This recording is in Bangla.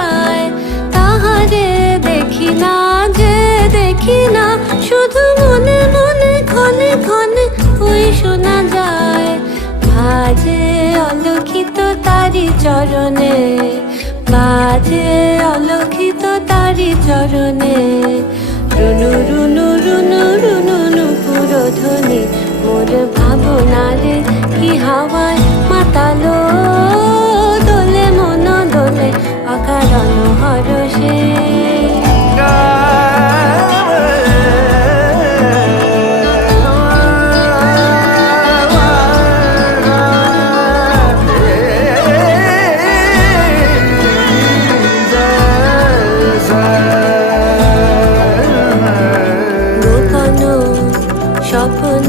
যায়, তাহারে দেখি না যে দেখি না, শুধু মনে মনে ক্ষণে ক্ষণে ওই শোনা যায়। বাজে অলক্ষিত তারি চরণে, বাজে অলক্ষিত তারি চরণে, রুনু রুনু রুনু রুনু নুপুর ধ্বনি মোর ভাবনারে কি হাওয়ায় মাতালো, দোলে মন দোলে অকারণ হর